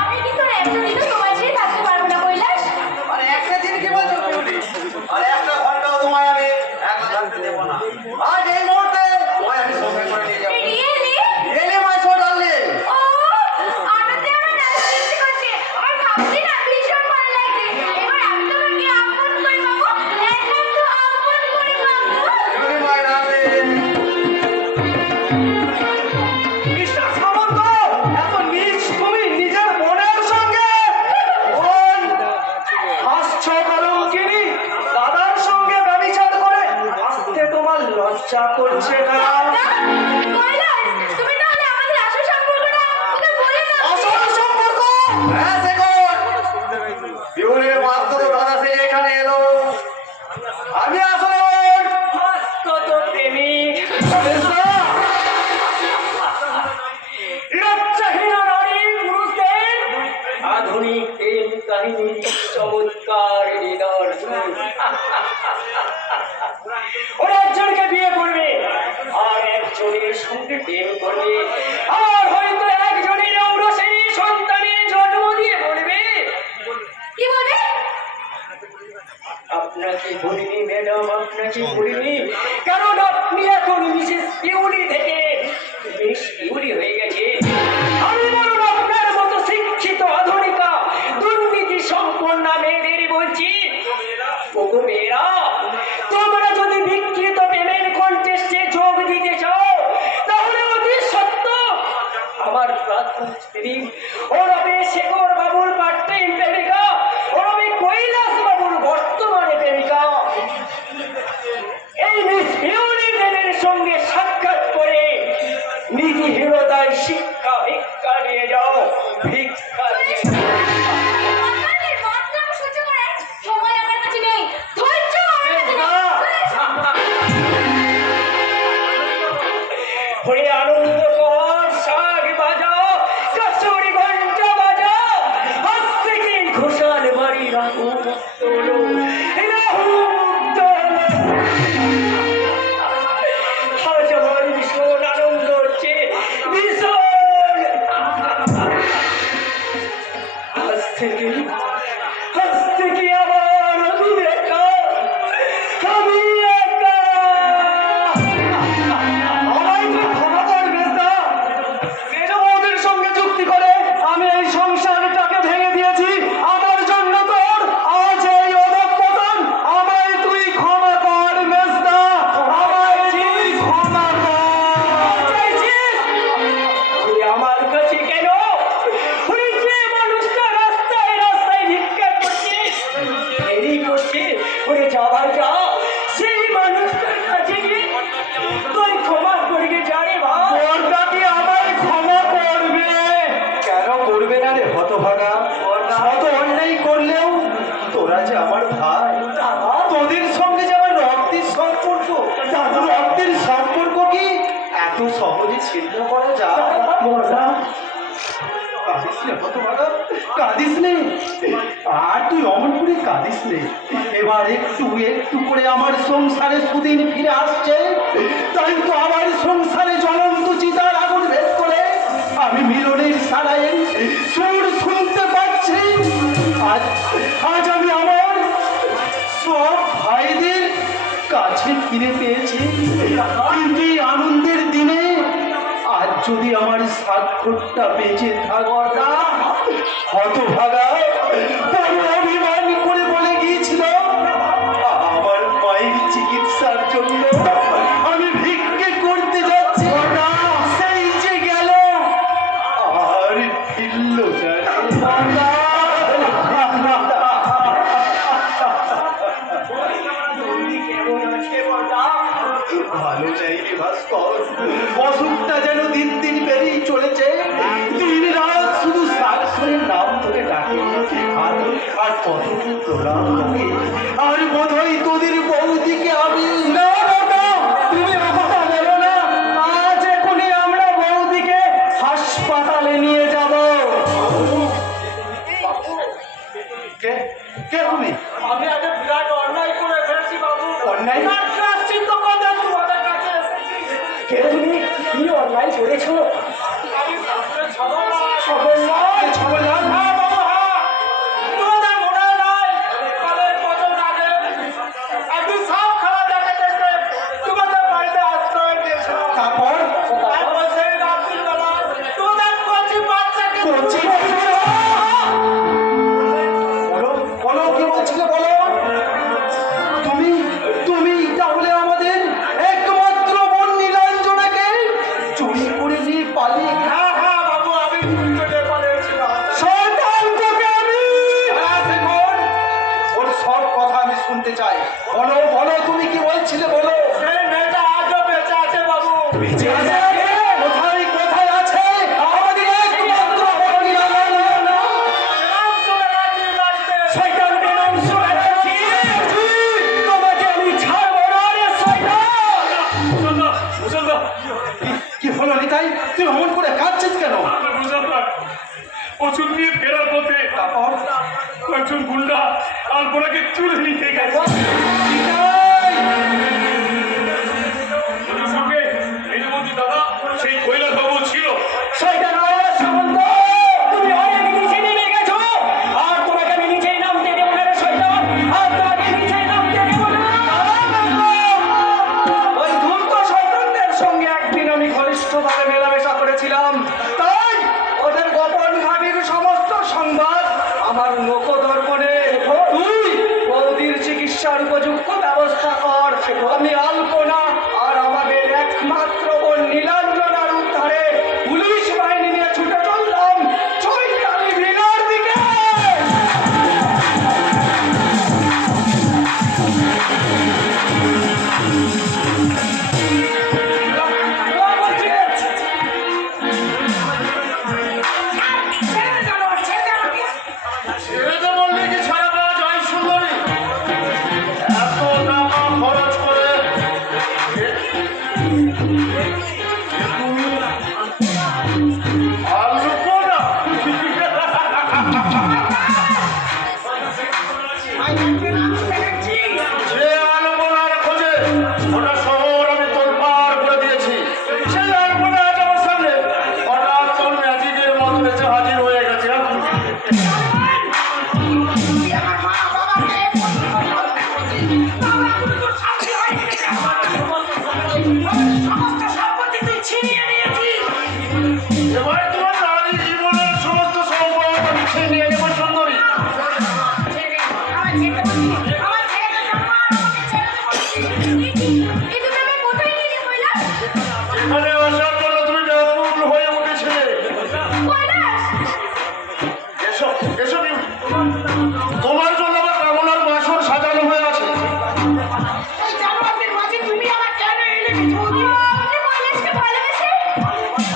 আমি কি তোর একটা দিনও তোমায় ছেড়ে থাকতে পারবো না কৈলাস? আরে একটা দিন কি বলছো পিউলি? আরে একটা ঘন্টাও তোমায় আমি একলা থাকতে দেবো না। আজ এই মুহূর্তে তোমায় আমি সঙ্গে করে নিয়ে যাবো। রিয়েলি? রিয়েলি মাই সো ডার্লিং। ও আনন্দে আমার নাচতে ইচ্ছে করছে। আমার ভাবতে না ভীষণ ভালো লাগছে। এবার আমি তোমাকে আপন করে পাবো, একদম তো আপন করে পাবো। পিউলি মাই ডার্লিং। মিস্টার সামন্ত, এত নিজ তুমি নিজের বোনের সঙ্গে বোন হাসছো কলঙ্কিনী, দাদার সঙ্গে ব্যভিচার করে আসতে তোমার লজ্জা করছে না? কৈলাস, তুমি তাহলে আমাদের আসল সম্পর্কটা ওকে বলে দাও। আসল সম্পর্ক হ্যাঁ সেকর। পিউলির মাত্র দাদা সে এখানে এলো। আমি আসলে ওর কত প্রেমিক লজ্জাহীন নারী পুরুষদের আধুনিক প্রেম কাহিনী চমৎকার নিদর্শন। ওরা একজনকে বিয়ে করবে আর একজনের সঙ্গে প্রেম করবে, আর হয়তো একজনের ঔরসেরই সন্তানের জন্ম দিয়ে বলবে। কি বলে? আপনাকে বলিনি ম্যাডাম, আপনাকে বলিনি, কারণ আপনি এখন মিসেস পিউলি থেকে মিস পিউলি হয়ে গেছে। আমি বলুন আপনার মতো শিক্ষিত আধুনিকা দুর্নীতি সম্পন্ন মেয়েদের বলছি, ওগো মেয়েরা, তোমরা যদি বিকৃত প্রেমের কন্টেস্টে যোগ দিতে চাও তাহলে অতি সত্য আমার প্রাক্তন স্ত্রী ওরবে শেখর বাবুর পার্ট টাইম প্রেমিকা ওরবে কৈলাস বাবুর বর্তমানে প্রেমিকা এই মিস পিউলি দেবের সঙ্গে সাক্ষাৎ করে নীতিহীনতায় শিক্ষা ভিক্ষা নিয়ে যাও, ভিক্ষা নিয়ে যাও। আপনাদের বদনাম সহ্য করার সময় আমার কাছে নেই, ধৈর্য আমার কাছে নেই। হয়ে আনন্দ কর, শাক বাজাও, কাসুরি ঘন্টা বাজাও, আজ থেকে ঘোষাল বাড়ি রাহু মুক্ত হলো, রাহু মুক্ত হলো। আজ আমার ভীষণ আনন্দ হচ্ছে, ভীষণ। আজ থেকে আমার আমি একা, আমি একা। আমায় তুই ক্ষমা কর বেস্তা, মেজ বৌদির সঙ্গে চুক্তি করে আমি এই সংসারটাকে ভেঙে দিয়েছি, আমার জন্য তোর আজ এই অধঃপতন। আমায় তুই ক্ষমা কর বেস্তা, আমায় তুই ক্ষমা কর। চাইছিস তুই আমার কাছে কেন? ওই যে মানুষটা রাস্তায় রাস্তায় ভিক্ষা করছে, দেরি করছে, ওরে যাওয়ার যা, সেই মানুষটার কাছে গিয়ে তুই ক্ষমা করবে, জানে ভাই ওরটা কি আমায় ক্ষমা করবে? কেন করবে না রে হতভাগা? শত অন্যায় করলেও তোরা যে আমার ভাই, তোদের সঙ্গে যে আমার রক্তের সম্পর্ক, রক্তের সম্পর্ক কি এত সহজে ছিন্ন করা যায়? কাঁদিস নে হতভাগা, কাঁদিস নে, আর তুই অমন করে কাঁদিস নে। এবার একটু একটু করে আমার সংসারে সুদিন ফিরে আসছে, তাই তো আমার সংসারে জ্বলন্ত চিতার আগুন ভেদ করে আমি মিলনের সারাইয়ের সুর শুনতে পাচ্ছি। আজ আজ আমি আমার সব ভাইদের কাছে ফিরে পেয়েছি, কিন্তু এই আনন্দের দিনে আজ যদি আমার স্বাক্ষরটা বেঁচে থাকতা, হতভাগা বড় অভিমান করে বলে গিয়েছিল আমার মায়ের চিকিৎসার জন্য আমি ভিক্ষে করতে যাচ্ছি, সেই যে গেল আর ফিরল না। ভালো নেই রে ভাস্কর, অসুখটা যেন দিন দিন বেড়েই চলেছে, দিন রাত শুধু স্বাক্ষরের নাম ধরে ডাকে, আর কত প্রণাম তোকে, আর বোধহয় তোদের বৌদিকে আমি তুমি কথা বলো না, আজ এখনই আমরা বৌদিকে হাসপাতালে নিয়ে যাব। কে কে তুমি? আমি আগে বিরাট অন্যায় করে ফেলেছি বাবু, অন্যায়? প্রায়শ্চিত্ত করতে তোমাদের কাছে এসেছি। কে তুমি? কি অন্যায় করেছো? আমি ছবল দিয়ে ফেরার পথে কয়েকজন গুন্ডা আলপনাকে তুলে নিতে গেছে। ওদের সঙ্গে মেজবতী দাদা সেই কৈলাস বাবু ছিল। সেটা নয় সামন্ত, তুমি অনেক নিচে নেমে গেছো, আর তোমাকে আমি নিচেই নামতে দেবো না রে শয়তান, আর তোমাকে নিচেই নামতে দেবো না। ওই ধূর্ত শয়তানদের সঙ্গে একদিন আমি ঘনিষ্ঠভাবে মেলামেশা করেছিলাম, তাই ওদের গোপন ঘাটির সমস্ত সংবাদ আমার লোকদর্পণে। তুই বৌদির চিকিৎসার উপযুক্ত ব্যবস্থা কর। আমি আলপনা আর আমাদের একমাত্র বোন নীলাঞ্জনার উদ্ধারে পুলিশ বাহিনী নিয়ে ছুটে চললাম চৈতালি ভিলার দিকে। ছেড়ে দে বললে কি ছাড়া পাওয়া যায় সুন্দরী? এত টাকা খরচ করে আলপনা যে আলপনার খোঁজে ওটা শহর আমি তোলপাড় করে দিয়েছি। সেই আলপনা আজ আমার সামনে হঠাৎ তোর ম্যাজিকের মতো এসে হাজির হয়ে গেছে। এবার তোমার নারী জীবনের সমস্ত সম্পদ আমি ছিনিয়ে নেব সুন্দরী। এখানে আসার জন্য তুমি ব্যাকুল হয়ে উঠেছিলে। এসো এসো বিউটি, তোমার জন্য আমার কামনার বাসর সাজানো হয়ে আছে।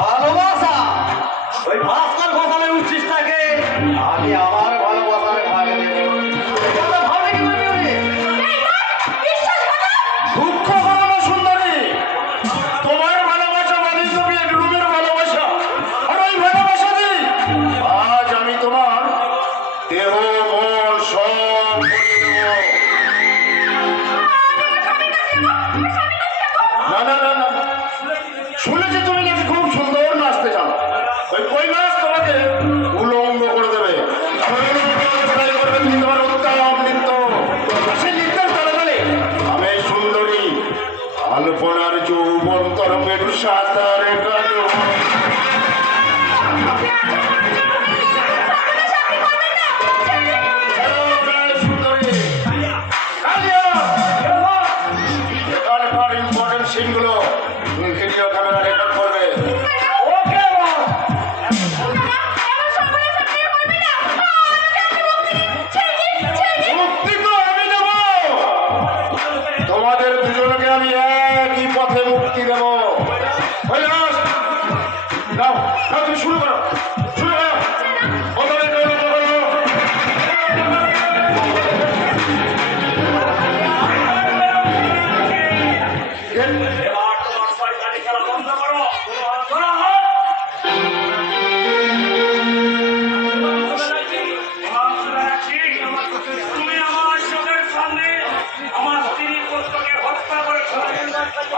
ভালোবাসা ওই ভাস্কর ঘোষালের উচ্ছিস থাকে, আমি আমার ভালোবাসারে ভাগ দেব। কথা ভাবে কি করবি ওরে? দুঃখ করো না সুন্দরী, তোমার ভালোবাসা মানে তো বেডরুমের ভালোবাসা, আর ওই ভালোবাসা দিই আজ আমি তোমার দেহ মন সব করে দেব। না না না না, শুনেছি তুমি নাকি খুব সুন্দর নাচতে জানো। ওই নাচ তোমাকে উলঙ্গ করে দেবে। ট্রাই করবে তুমি তোমার উত্তম নৃত্য। সেই নৃত্যের তালে তালে আমি এই সুন্দরী আলপনার যৌবন তরঙ্গের সাঁতারে কালো। সুন্দরী কালিয়া, এখানকার ইম্পর্টেন্ট সিনগুলো তুমি ভিডিও ক্যামেরা রেকর্ড করবে। ওকে বস। মুক্তি তো আমি দেব, তোমাদের দুজনকে আমি একই পথে মুক্তি দেব। কৈলাস, নাও নাও, তুমি শুরু করো, শুরু করো। প্রথমে কৈলাস করো। এবার তোমার শয়তানি খেলা বন্ধ করো। করা হোক। তুমি আমার চোখের সামনে আমার স্ত্রী পুত্রকে হত্যা করেছ,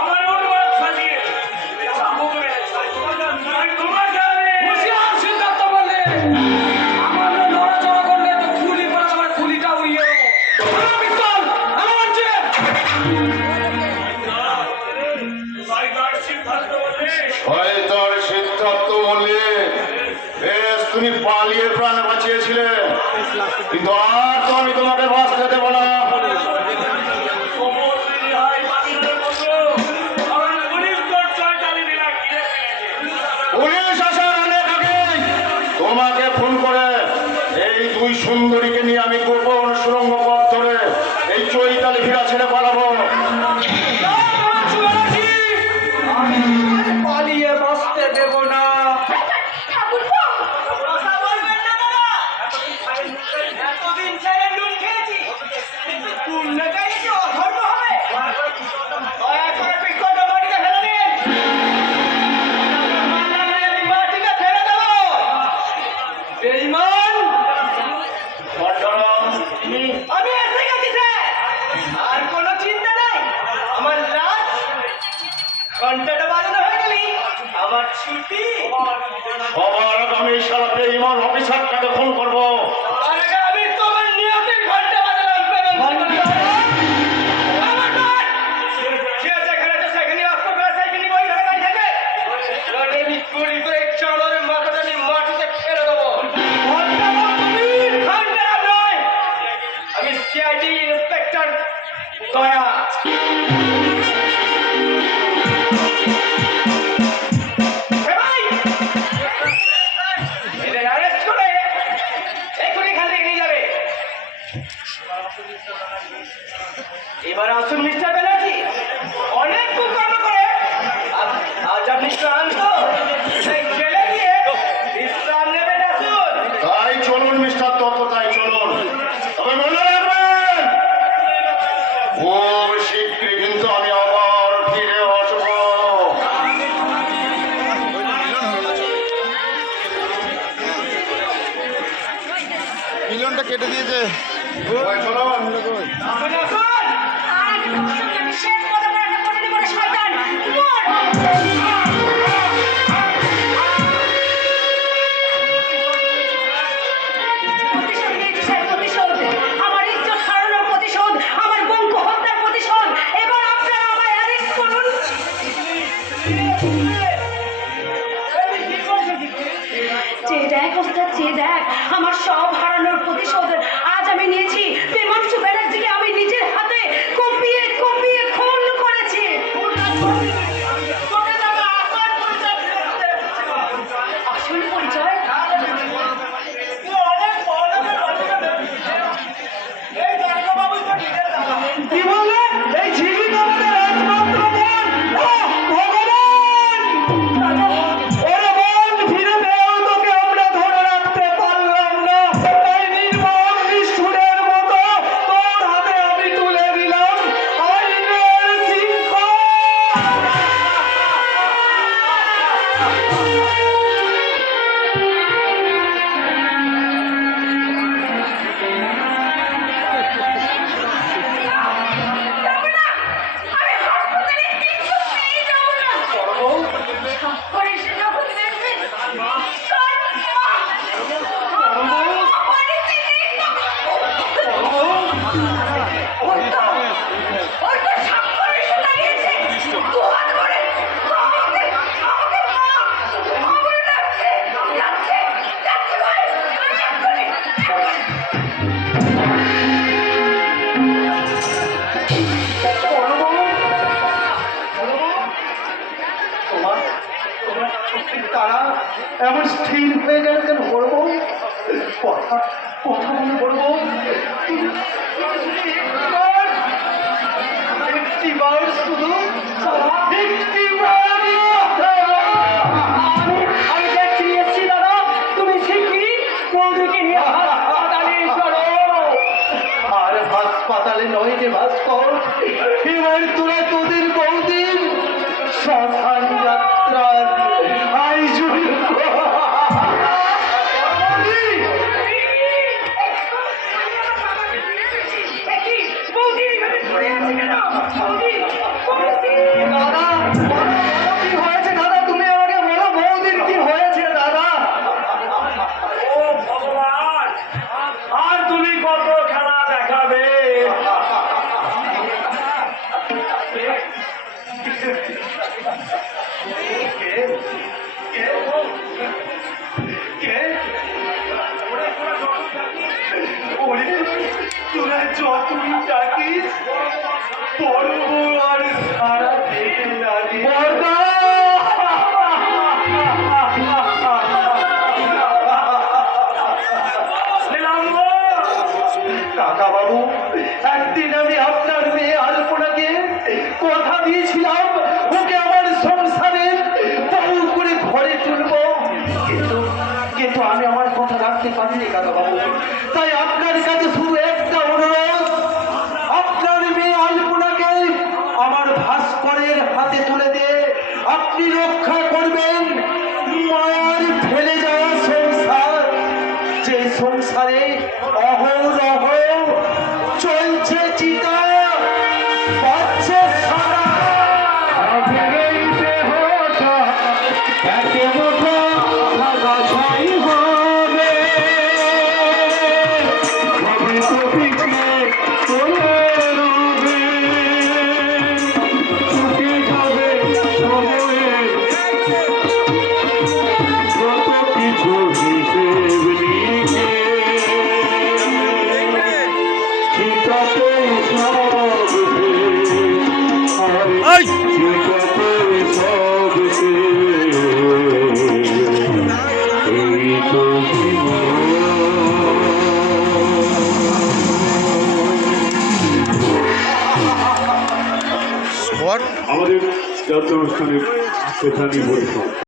আমার অনুবাদ সাজিয়ে চাবুক মেরেছ। আমি তোমার জানি। হুঁশিয়ার সিদ্ধার্থ বললে, আমার নড়াচড়া করলে তো গুলি করে আমার গুলিটা উড়িয়ে দেবো। আমার পিস্তল, আমার চেয়ে। শয়তান সিদ্ধান্ত বলে, শয়তান সিদ্ধার্থ বললে, বেশ তুমি পালিয়ে প্রাণ বাঁচিয়েছিলে, কিন্তু আর তো আমি তোমাকে বাঁচতে দেবো না। সমুদ্রে রেহাই বাতিলের মতো কারণ পুলিশ তোর শয়তানি দিলা ঘিরে ফেলেছে। পুলিশ আসার অনেক আগে তোমাকে ফোন করে এই দুই সুন্দরীকে নিয়ে আমি গোপন সুরঙ্গ পথ ধরে এই চৈতালি ভিড়া ছেড়ে পালাবো। আমি পালিয়ে বাঁচতে দেব না। এতদিন ছেড়ে নুন খেয়েছি, পুণ্যটাই কি অধর্ম হবে? দয়া করে পিস্তলটা মাটিতে ফেলে দিন। মাটিতে ফেলে দেবো। বেঈমান! আমি এসে গেছি স্যার। আর কোনো চিন্তা নাই, আমার লাশ ঘন্টাটা বাজানো হয়ে গেলি আমার ছুটি। সবার আগে আমি এই শালা বেঈমান অফিসারটাকে ফোন করবো। আর আগে আমি তোমার নিয়তির ঘন্টা বাজালাম পেমেন্ট আমার বাদ। যে যেখানে তো সেখানে অস্ত্র করে সেখানে ওই ঘরে বাড়ি থাকে। রোডে আমি গুলি করে চালার মাথাটা আমি মাটিতে ফেলে দেবো। ঘন্টা নয়, আমি সিআইডি ইন্সপেক্টর দয়া। এদের অ্যারেস্ট করে এখনই এখান থেকে নিয়ে যাবে। এবার আসুন মিস্টার ব্যানার্জি, অনেক কুকর্ম করে আজ আপনি ক্লান্ত, তাই জেলে গিয়ে বিশ্রাম নেবেন। আসুন। তাই চলুন মিস্টার দত্ত, তাই চলুন। তবে মনে রাখবেন, খুব শীঘ্রই কিন্তু আমি আবার ফিরে আসবো। মিলনটা কেটে দিয়েছে। আসুন, আসুন। আর আমি শেষ কথা বলে একটা করে দেবো রে শয়তান। মর! প্রতিশোধ নিয়েছি স্যার, প্রতিশোধ। আমার ইজ্জত হারানোর প্রতিশোধ, আমার বঙ্ক হত্যার প্রতিশোধ। এবার আপনারা আমায় অ্যারেস্ট করুন। চেয়ে দেখ ওস্তাদ, চেয়ে দেখ, আমার সব হারানোর প্রতিশোধ আজ আমি নিয়েছি। প্রেমাংশু ব্যানার্জিকে আমি নিজের হাতে কপিয়ে কপিয়ে খুন করেছি। আসল পরিচয় কি বললে? এই ঝিলিক আমাদের একমাত্র বোন। ভগবান! ওরে বোন, ফিরে পেয়েও তোকে আমরা ধরে রাখতে পারলাম না। তাই নির্মম নিষ্ঠুরের মতো তোর হাতে আমি তুলে দিলাম আইনের শৃঙ্খল। যাবে না, আমি হাসপাতালে কিছুতেই যাব না। করে সে যখন দেখবে তার মা বাড়িতে নেই তখন ওর তো স্বাক্ষর এসে দাঁড়িয়েছে। দুহাত ভরে আমাকে আমাকে ডাকছে, যাচ্ছে যাচ্ছে ভাই, আমি এক্ষুনি তোমার তোমার চোখের তারা এমন স্থির হয়ে গেল কেন বলবো? কথা কথা বলে বলবো। একটিবার শুধু, একটিবার। আমি দেখছি এসছি দাদা, তুমি শিগগিরই বৌদিকে নিয়ে হাসপাতালে চলো। আর হাসপাতালে নয় রে ভাস্কর, এবার তোরা তোদের বৌদির শ্মশান যাত্রার আয়োজন কর। দাদা, কি হয়েছে দাদা? তুমি আমাকে বলো বৌদির কি হয়েছে দাদা? ও ভগবান, আর তুমি কত খেলা দেখাবে? ওরে, তোরা যতই ডাকিস বড় আর সারা থেকে দাঁড়িয়ে কাকা বাবু, একদিন আমি আপনার মেয়ে আলপনাকে কথা দিয়েছিলাম ওকে আমার সংসারের বউ করে ঘরে তুলবো, কিন্তু কিন্তু আমি আমার কথা রাখতে পারিনি কাকা বাবু। তাই আপনার কাছে শুধু একটা অনুরোধ, আপনার মেয়ে আলপনাকে আমার ভাস্করের হাতে তুলে দিয়ে আপনি রক্ষা করবেন মায়ের ফেলে যাওয়া সংসার, যে সংসারে অহরহ চলছে চিতা বাজছে সারা আমাদের জাতীয় অনুষ্ঠানের প্রধানই বৈঠক